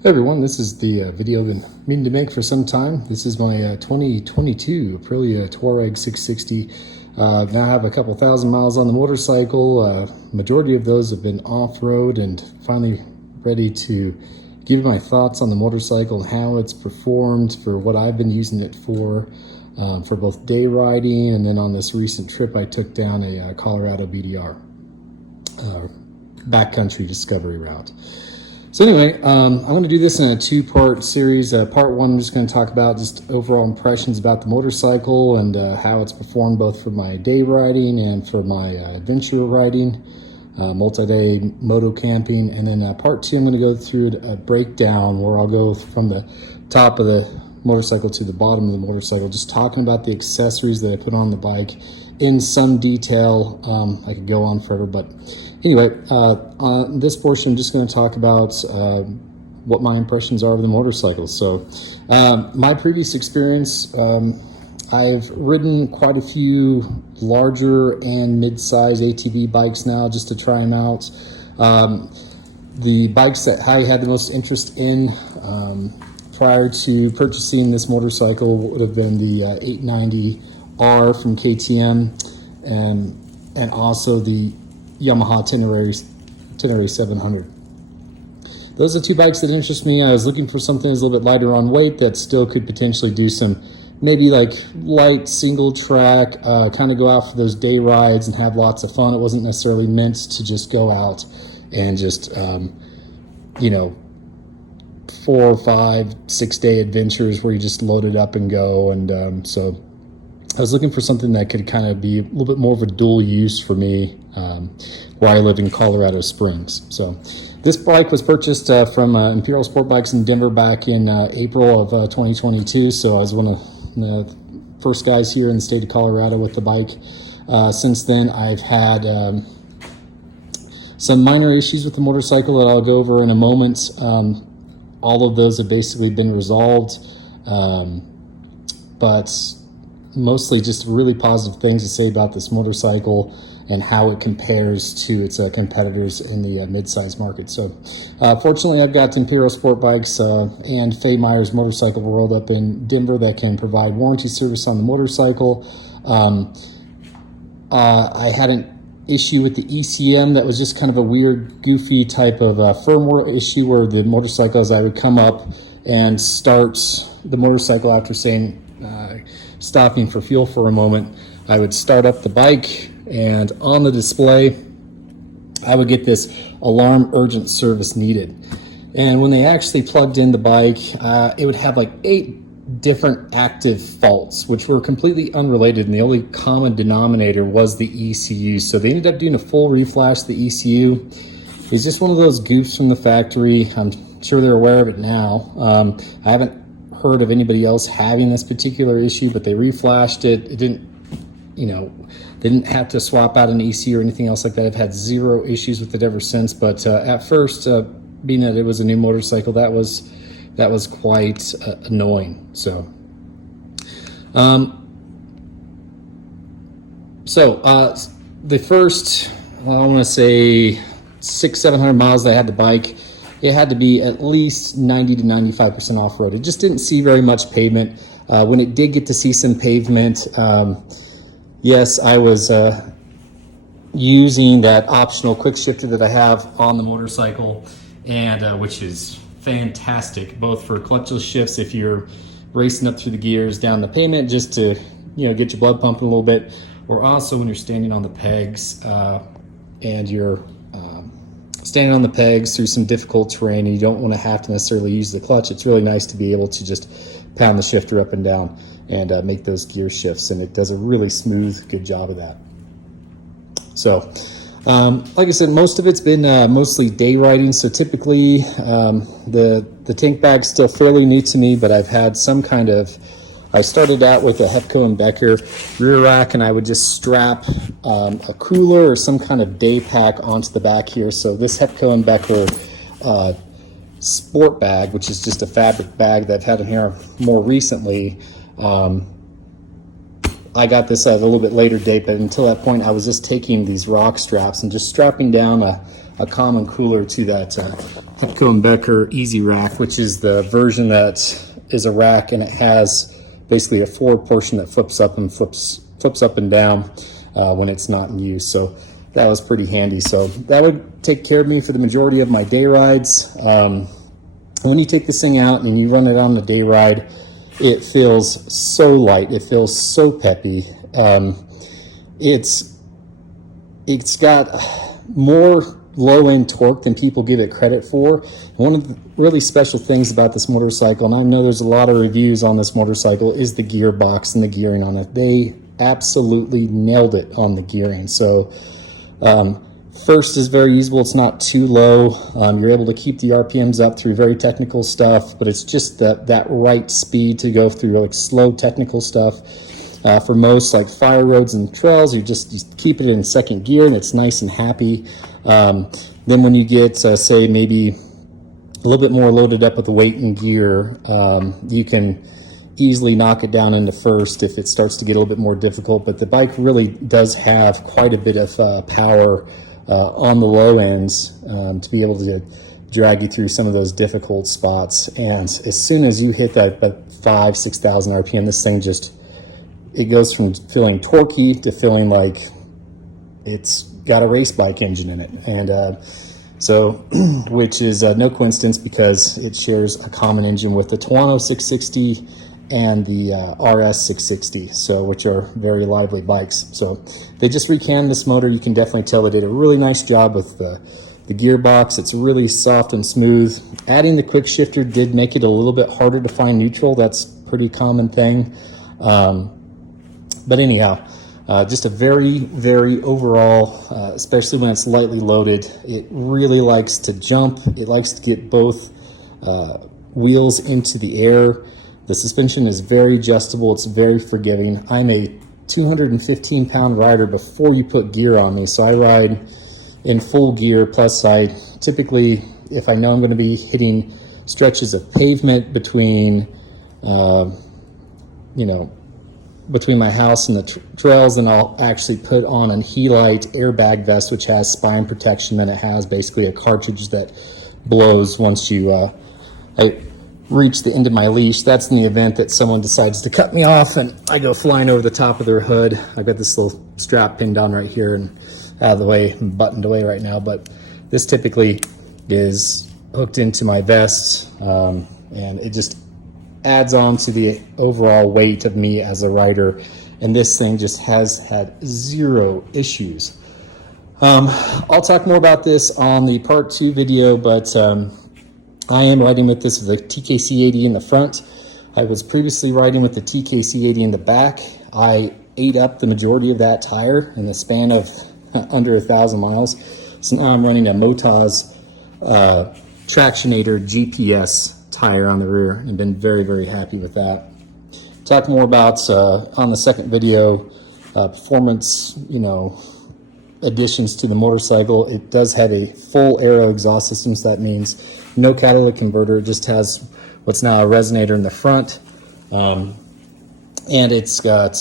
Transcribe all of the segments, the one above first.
Hey everyone, this is the video I've been meaning to make for some time. This is my 2022 Aprilia Tuareg 660. Now I have a couple thousand miles on the motorcycle. Majority of those have been off-road, and finally ready to give my thoughts on the motorcycle and how it's performed for what I've been using it for both day riding and then on this recent trip I took down a Colorado BDR, backcountry discovery route. So anyway, I'm going to do this in a two-part series. Part one, I'm just going to talk about just overall impressions about the motorcycle and how it's performed both for my day riding and for my adventure riding, multi-day moto camping. And then part two, I'm going to go through a breakdown where I'll go from the top of the motorcycle to the bottom of the motorcycle, just talking about the accessories that I put on the bike in some detail. I could go on forever, but anyway, on this portion, I'm just going to talk about what my impressions are of the motorcycle. So my previous experience, I've ridden quite a few larger and mid-size ATV bikes now just to try them out. The bikes that I had the most interest in prior to purchasing this motorcycle would have been the 890R from KTM and also the Yamaha Tenere 700. Those are two bikes that interest me. I was looking for something that's a little bit lighter on weight that still could potentially do some maybe like light single track, kind of go out for those day rides and have lots of fun. It wasn't necessarily meant to just go out and just, 4, 5, 6 day adventures where you just load it up and go. And so I was looking for something that could kind of be a little bit more of a dual use for me where I live in Colorado Springs. So this bike was purchased from Imperial Sport Bikes in Denver back in April of 2022. So I was one of the first guys here in the state of Colorado with the bike. Since then, I've had some minor issues with the motorcycle that I'll go over in a moment. All of those have basically been resolved, but mostly just really positive things to say about this motorcycle and how it compares to its competitors in the mid-size market. So fortunately, I've got Imperial Sport Bikes and Faye Meyer's Motorcycle World up in Denver that can provide warranty service on the motorcycle. I had an issue with the ECM that was just kind of a weird, goofy type of firmware issue where the motorcycle, as I would come up and start the motorcycle after saying, stopping for fuel for a moment, I would start up the bike, and on the display I would get this alarm urgent service needed. And when they actually plugged in the bike, it would have like 8 different active faults, which were completely unrelated, and the only common denominator was the ECU. So they ended up doing a full reflash. The ECU is just one of those goofs from the factory. I'm sure they're aware of it now. I haven't heard of anybody else having this particular issue, but they reflashed it. It didn't, they didn't have to swap out an ECU or anything else like that. I've had 0 issues with it ever since. But at first, being that it was a new motorcycle, that was quite annoying. So, the first, I want to say 600-700 miles that I had the bike, it had to be at least 90 to 95% off-road. It just didn't see very much pavement. When it did get to see some pavement, yes, I was using that optional quick shifter that I have on the motorcycle, and which is fantastic, both for clutchless shifts if you're racing up through the gears down the pavement just to get your blood pumping a little bit, or also when you're standing on the pegs and you're standing on the pegs through some difficult terrain and you don't want to have to necessarily use the clutch. It's really nice to be able to just pound the shifter up and down and make those gear shifts, and it does a really smooth, good job of that. So like I said, most of it's been mostly day riding. So typically the tank bag's still fairly new to me, but I've had some kind of, I started out with a Hepco and Becker rear rack, and I would just strap a cooler or some kind of day pack onto the back here. So this Hepco and Becker sport bag, which is just a fabric bag that I've had in here more recently, I got this at a little bit later date, but until that point I was just taking these rock straps and just strapping down a a common cooler to that Hepco & Becker Easy Rack, which is the version that is a rack, and it has basically a forward portion that flips up and down when it's not in use. So that was pretty handy. So that would take care of me for the majority of my day rides. When you take this thing out and you run it on the day ride, it feels so light. It feels so peppy. It's got more low-end torque than people give it credit for. One of the really special things about this motorcycle, and I know there's a lot of reviews on this motorcycle, is the gearbox and the gearing on it. They absolutely nailed it on the gearing. So first is very usable. It's not too low. You're able to keep the RPMs up through very technical stuff, but it's just that right speed to go through like slow technical stuff. For most like fire roads and trails, you keep it in second gear and it's nice and happy. Then when you get, say, maybe a little bit more loaded up with the weight and gear, you can easily knock it down into first if it starts to get a little bit more difficult. But the bike really does have quite a bit of power on the low ends to be able to drag you through some of those difficult spots. And as soon as you hit that 5,000-6,000 RPM, this thing it goes from feeling torquey to feeling like it's got a race bike engine in it. And so, which is no coincidence because it shares a common engine with the Tuono 660 and the RS 660, so which are very lively bikes. So they just recanned this motor. You can definitely tell they did a really nice job with the gearbox. It's really soft and smooth. Adding the quick shifter did make it a little bit harder to find neutral. That's a pretty common thing. But anyhow, just a very, very overall, especially when it's lightly loaded, it really likes to jump. It likes to get both wheels into the air. The suspension is very adjustable. It's very forgiving. I'm a 215-pound rider before you put gear on me, so I ride in full gear. Plus, I typically, if I know I'm going to be hitting stretches of pavement between, between my house and the trails, then I'll actually put on an Helite airbag vest, which has spine protection. Then it has basically a cartridge that blows once you I reach the end of my leash. That's in the event that someone decides to cut me off and I go flying over the top of their hood. I've got this little strap pinned on right here and out of the way, buttoned away right now, but this typically is hooked into my vest, and it just adds on to the overall weight of me as a rider, and this thing just has had zero issues. I'll talk more about this on the part 2 video, but I am riding with this with a TKC80 in the front. I was previously riding with the TKC80 in the back. I ate up the majority of that tire in the span of under 1,000 miles. So now I'm running a Motoz Tractionator GPS tire on the rear and been very, very happy with that. Talk more about on the second video performance, additions to the motorcycle. It does have a full aero exhaust system, so that means no catalytic converter. It just has what's now a resonator in the front, and it's got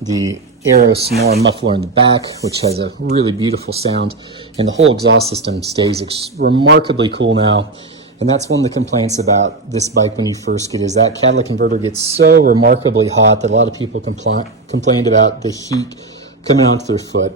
the Aero Sonora muffler in the back, which has a really beautiful sound, and the whole exhaust system stays remarkably cool now. And that's one of the complaints about this bike when you first get is that catalytic converter gets so remarkably hot that a lot of people complained about the heat coming onto their foot.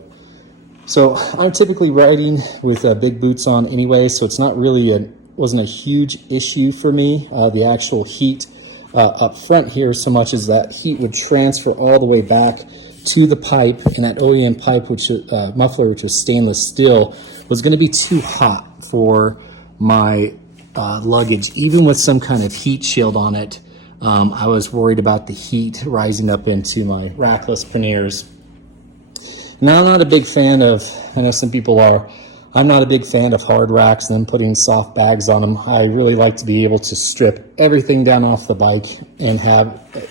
So I'm typically riding with big boots on anyway, so it's not really wasn't a huge issue for me. The actual heat up front here, so much as that heat would transfer all the way back to the pipe, and that OEM pipe, which muffler, which was stainless steel, was going to be too hot for my luggage. Even with some kind of heat shield on it, I was worried about the heat rising up into my rackless panniers. Now, I'm not a big fan of, I know some people are, I'm not a big fan of hard racks and then putting soft bags on them. I really like to be able to strip everything down off the bike and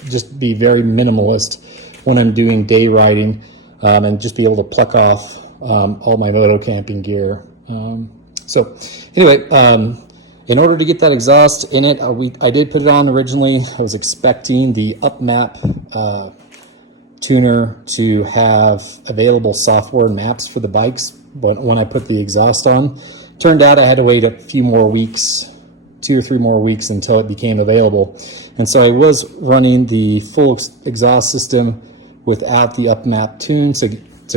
just be very minimalist when I'm doing day riding, and just be able to pluck off all my moto camping gear. So anyway, in order to get that exhaust in it, I did put it on originally. I was expecting the UpMap tuner to have available software maps for the bikes when I put the exhaust on. Turned out I had to wait a few more weeks, 2 or 3 more weeks until it became available. And so I was running the full exhaust system without the up-map tune to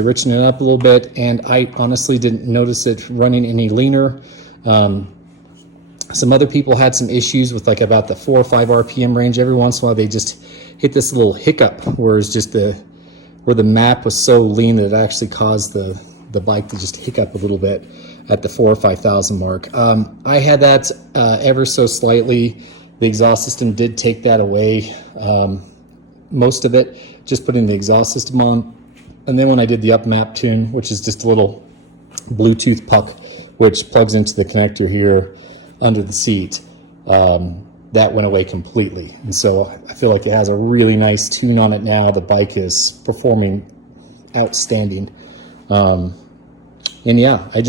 richen it up a little bit, and I honestly didn't notice it running any leaner. Some other people had some issues with like about the 4 or 5 RPM range. Every once in a while they just hit this little hiccup where it's just where the map was so lean that it actually caused the bike to just hiccup a little bit at the 4,000 or 5,000 mark. I had that ever so slightly. The exhaust system did take that away, most of it, just putting the exhaust system on. And then when I did the up map tune, which is just a little Bluetooth puck, which plugs into the connector here under the seat, that went away completely. And so I feel like it has a really nice tune on it now. The bike is performing outstanding. And yeah, I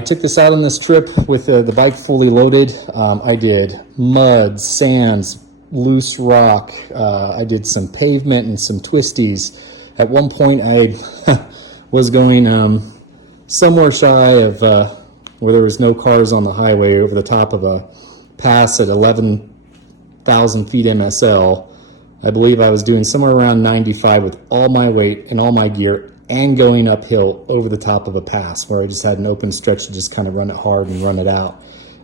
took this out on this trip with the bike fully loaded. I did mud, sands, loose rock. I did some pavement and some twisties. At one point I was going somewhere shy of where there was no cars on the highway, over the top of a pass at 11,000 feet MSL. I believe I was doing somewhere around 95 with all my weight and all my gear, and going uphill over the top of a pass where I just had an open stretch to just kind of run it hard and run it out.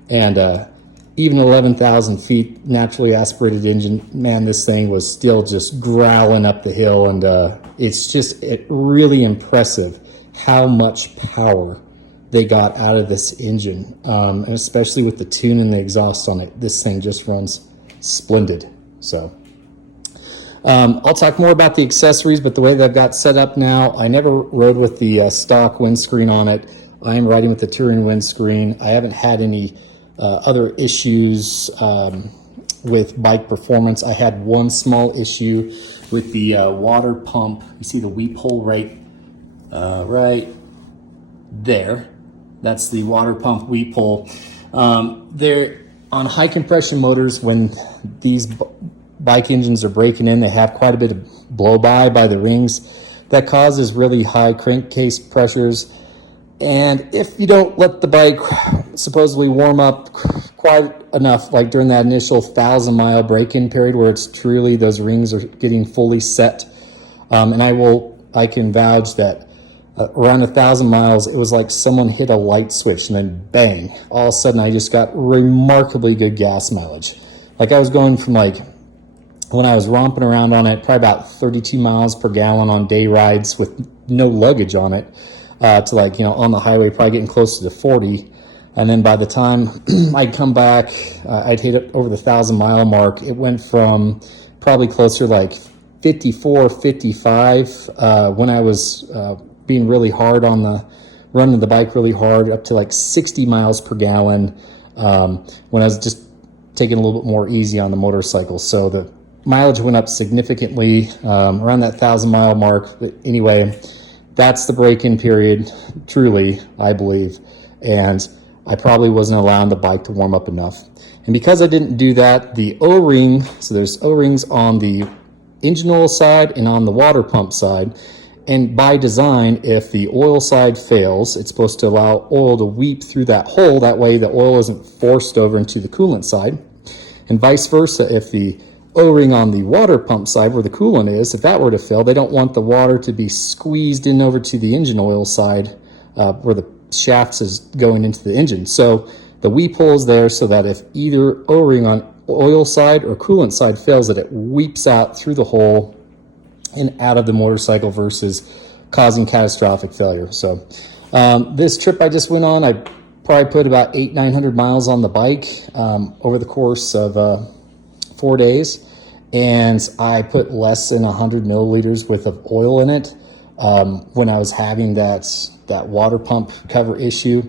And even 11,000 feet, naturally aspirated engine, man, this thing was still just growling up the hill. And it's really impressive how much power they got out of this engine. And especially with the tune and the exhaust on it, this thing just runs splendid. So I'll talk more about the accessories, but the way that I've got set up now, I never rode with the stock windscreen on it. I am riding with the touring windscreen. I haven't had any other issues with bike performance. I had one small issue with the water pump. You see the weep hole right there. That's the water pump weep hole. They're on high compression motors. When these bike engines are breaking in, they have quite a bit of blow by the rings. That causes really high crankcase pressures. And if you don't let the bike supposedly warm up quite enough, like during that initial 1,000-mile break-in period where it's truly those rings are getting fully set, and I can vouch that around 1,000 miles, it was like someone hit a light switch and then bang, all of a sudden I just got remarkably good gas mileage. Like I was going from when I was romping around on it, probably about 32 miles per gallon on day rides with no luggage on it, to on the highway, probably getting closer to 40. And then by the time I'd come back, I'd hit it over the 1,000-mile mark. It went from probably closer like 54, 55 when I was being really hard on running the bike really hard, up to like 60 miles per gallon when I was just taking a little bit more easy on the motorcycle. So the mileage went up significantly around that 1,000-mile mark. But anyway, that's the break-in period, truly, I believe. And I probably wasn't allowing the bike to warm up enough. And because I didn't do that, the O-ring, so there's O-rings on the engine oil side and on the water pump side. And by design, if the oil side fails, it's supposed to allow oil to weep through that hole. That way the oil isn't forced over into the coolant side. And vice versa, if the O-ring on the water pump side where the coolant is, if that were to fail, they don't want the water to be squeezed in over to the engine oil side where the shafts is going into the engine. So the weep hole is there so that if either O-ring on oil side or coolant side fails, that it weeps out through the hole and out of the motorcycle versus causing catastrophic failure. So this trip I just went on, I probably put about 800-900 miles on the bike over the course of 4 days, and I put less than 100 milliliters worth of oil in it when I was having that water pump cover issue.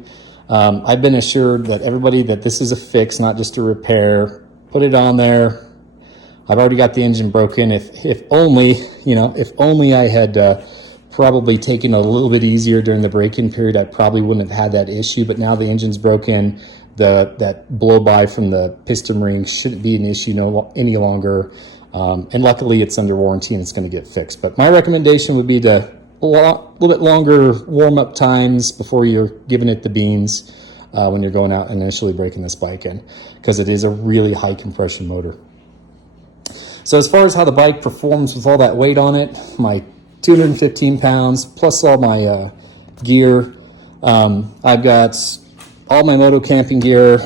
I've been assured that everybody that this is a fix, not just a repair. Put it on there. I've already got the engine broken. If only I had probably taken a little bit easier during the break-in period, I probably wouldn't have had that issue. But now the engine's broken. That blow-by from the piston ring shouldn't be an issue any longer. And luckily it's under warranty and it's going to get fixed. But my recommendation would be to little bit longer warm-up times before you're giving it the beans when you're going out and initially breaking this bike in, because it is a really high compression motor. So as far as how the bike performs with all that weight on it, my 215 pounds plus all my gear, I've got all my moto camping gear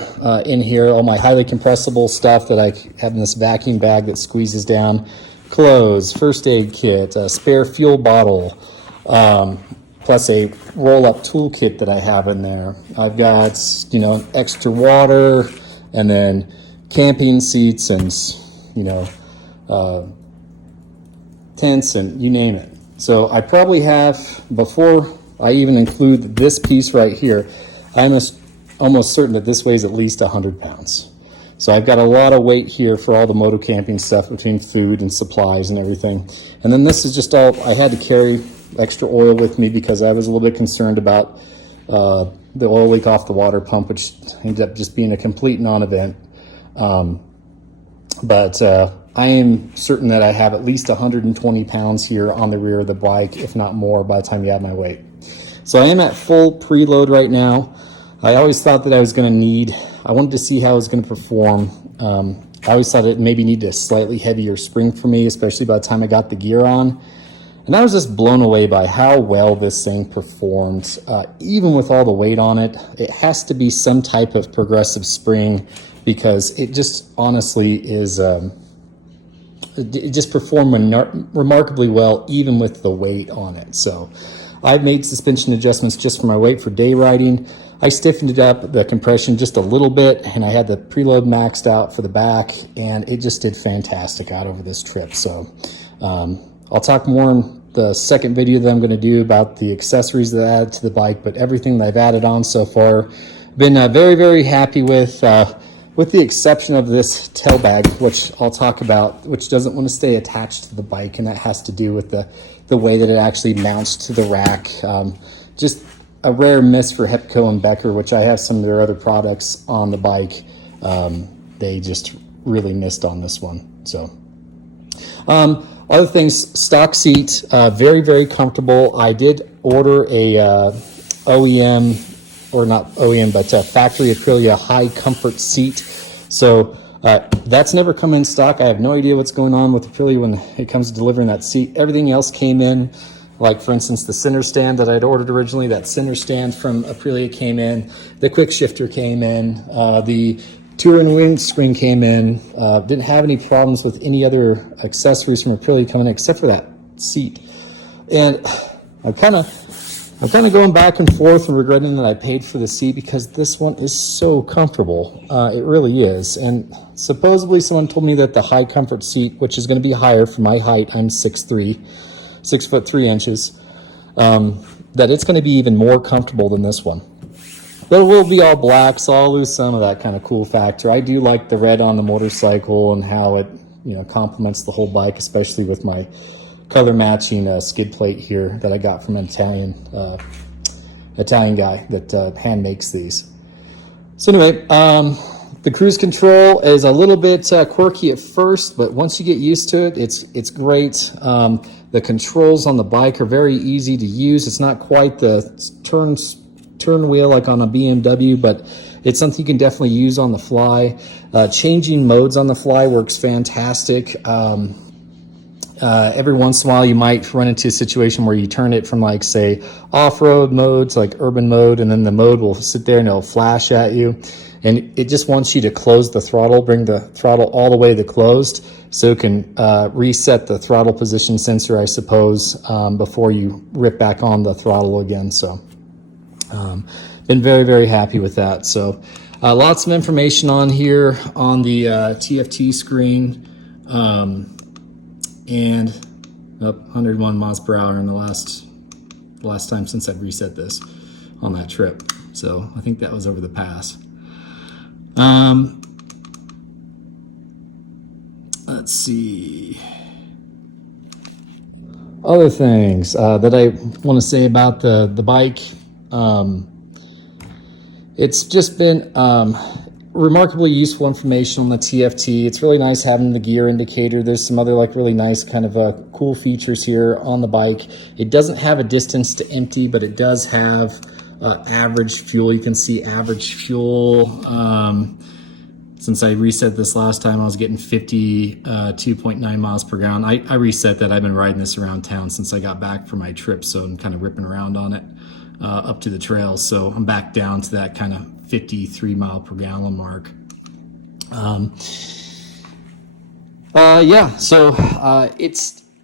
in here, all my highly compressible stuff that I have in this vacuum bag that squeezes down, clothes, first aid kit, a spare fuel bottle, plus a roll-up toolkit that I have in there. I've got, you know, extra water, and then camping seats and, you know, tents and you name it. So I probably have, before I even include this piece right here, I'm almost certain that this weighs at least 100 pounds. So I've got a lot of weight here for all the moto camping stuff between food and supplies and everything. And then this is just all, I had to carry extra oil with me because I was a little bit concerned about the oil leak off the water pump, which ended up just being a complete non-event. But I am certain that I have at least 120 pounds here on the rear of the bike, if not more, by the time you add my weight. So I am at full preload right now. I always thought that I wanted to see how it was going to perform. I always thought it maybe needed a slightly heavier spring for me, especially by the time I got the gear on. And I was just blown away by how well this thing performed. Even with all the weight on it, it has to be some type of progressive spring, because it just honestly is, it just performed remarkably well, even with the weight on it. So I've made suspension adjustments just for my weight for day riding. I stiffened it up, the compression just a little bit, and I had the preload maxed out for the back, and it just did fantastic out over this trip. So I'll talk more in the second video that I'm going to do about the accessories that I added to the bike, but everything that I've added on so far, been very, very happy with the exception of this tail bag, which I'll talk about, which doesn't want to stay attached to the bike, and that has to do with the way that it actually mounts to the rack. Just a rare miss for Hepco and Becker, which I have some of their other products on the bike. They just really missed on this one. So other things, stock seat, very, very comfortable. I did order a OEM, or not OEM, but factory Aprilia high comfort seat. So that's never come in stock. I have no idea what's going on with Aprilia when it comes to delivering that seat. Everything else came in. Like, for instance, the center stand that I'd ordered originally, that center stand from Aprilia came in. The quick shifter came in. The touring windscreen came in. Didn't have any problems with any other accessories from Aprilia coming in except for that seat. And I'm kind of going back and forth and regretting that I paid for the seat, because this one is so comfortable. It really is. And supposedly someone told me that the high comfort seat, which is going to be higher for my height, I'm 6'3", 6'3", that it's going to be even more comfortable than this one. But it will be all black, so I'll lose some of that kind of cool factor. I do like the red on the motorcycle and how it, you know, complements the whole bike, especially with my color matching skid plate here that I got from an Italian guy that hand makes these. So anyway, the cruise control is a little bit quirky at first, but once you get used to it, it's great. The controls on the bike are very easy to use. It's not quite the turn wheel like on a BMW, but it's something you can definitely use on the fly. Changing modes on the fly works fantastic. Every once in a while you might run into a situation where you turn it from, like, say, off-road modes, like urban mode, and then the mode will sit there and it'll flash at you. And it just wants you to close the throttle, bring the throttle all the way to closed, so it can reset the throttle position sensor, I suppose, before you rip back on the throttle again. So been very, very happy with that. So lots of information on here on the TFT screen. And 101 miles per hour in the last time since I've reset this on that trip. So I think that was over the pass. Let's see. Other things that I want to say about the bike. It's just been remarkably useful information on the TFT. It's really nice having the gear indicator. There's some other like really nice kind of cool features here on the bike. It doesn't have a distance to empty, but it does have average fuel. You can see average fuel. Since I reset this last time, I was getting 52.9 miles per gallon. I reset that. I've been riding this around town since I got back from my trip, so I'm kind of ripping around on it up to the trails. So I'm back down to that kind of 53 mile per gallon mark. Yeah, so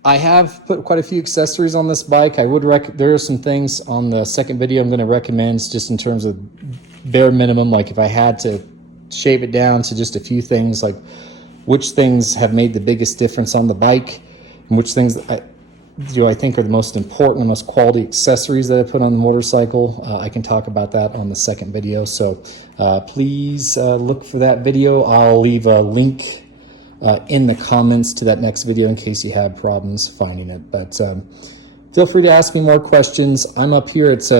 I have put quite a few accessories on this bike. There are some things on the second video I'm going to recommend just in terms of bare minimum, like if I had to shave it down to just a few things, like which things have made the biggest difference on the bike and which things I think are the most important, the most quality accessories that I put on the motorcycle. I can talk about that on the second video, so please look for that video. I'll leave a link in the comments to that next video in case you have problems finding it, but feel free to ask me more questions. I'm up here, it's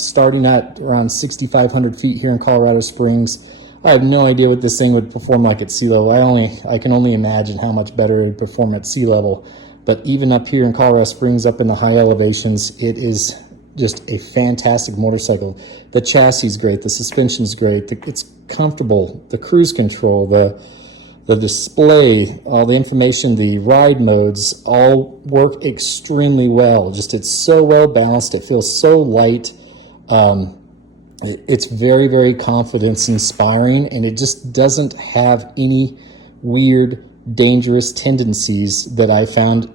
starting at around 6,500 feet here in Colorado Springs. I have no idea what this thing would perform like at sea level. I can only imagine how much better it would perform at sea level. But even up here in Colorado Springs, up in the high elevations, it is just a fantastic motorcycle. The chassis is great, the suspension is great, it's comfortable, the cruise control, the display, all the information, the ride modes all work extremely well. It's so well balanced, it feels so light. It's very, very confidence inspiring, and it just doesn't have any weird, dangerous tendencies that I found,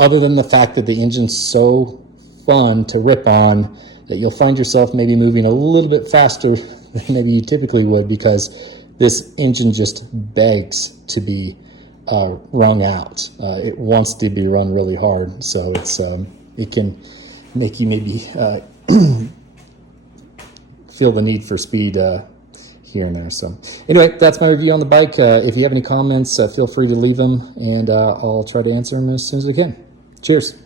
other than the fact that the engine's so fun to rip on that you'll find yourself maybe moving a little bit faster than maybe you typically would, because this engine just begs to be wrung out. It wants to be run really hard, so it can make you maybe feel the need for speed here and there. So anyway, that's my review on the bike. If you have any comments, feel free to leave them, and I'll try to answer them as soon as I can. Cheers.